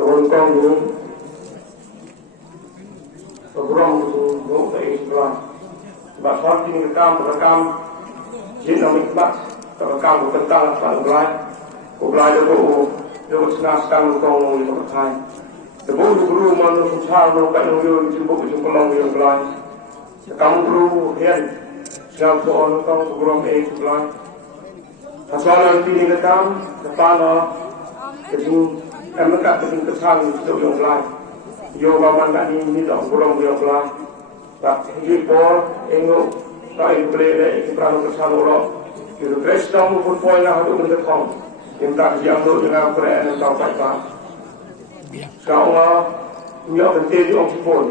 Terus kau dulu, program itu dari Islam. Sebab saat ini rekam, jadi nama ikhlas, rekam tentang Islam belajar itu, dia senang kau mau berkait. Sebab guru mana susah nak kau yang jumpa kalau yang lain. Kamu guru hian, siapa orang kau program Islam. Asal nanti rekam, kepala, itu mereka penting kesal untuk yang lain. Yo baman tak ni tak kurang yang lain. Tak hipor, engo, tak boleh kita kesal orang. Kita Kristen pun poin lah untuk mendekat. Yang tak siap untuk dengan Quran dan taufik bah. Sekarang Allah punya penting di orang pun.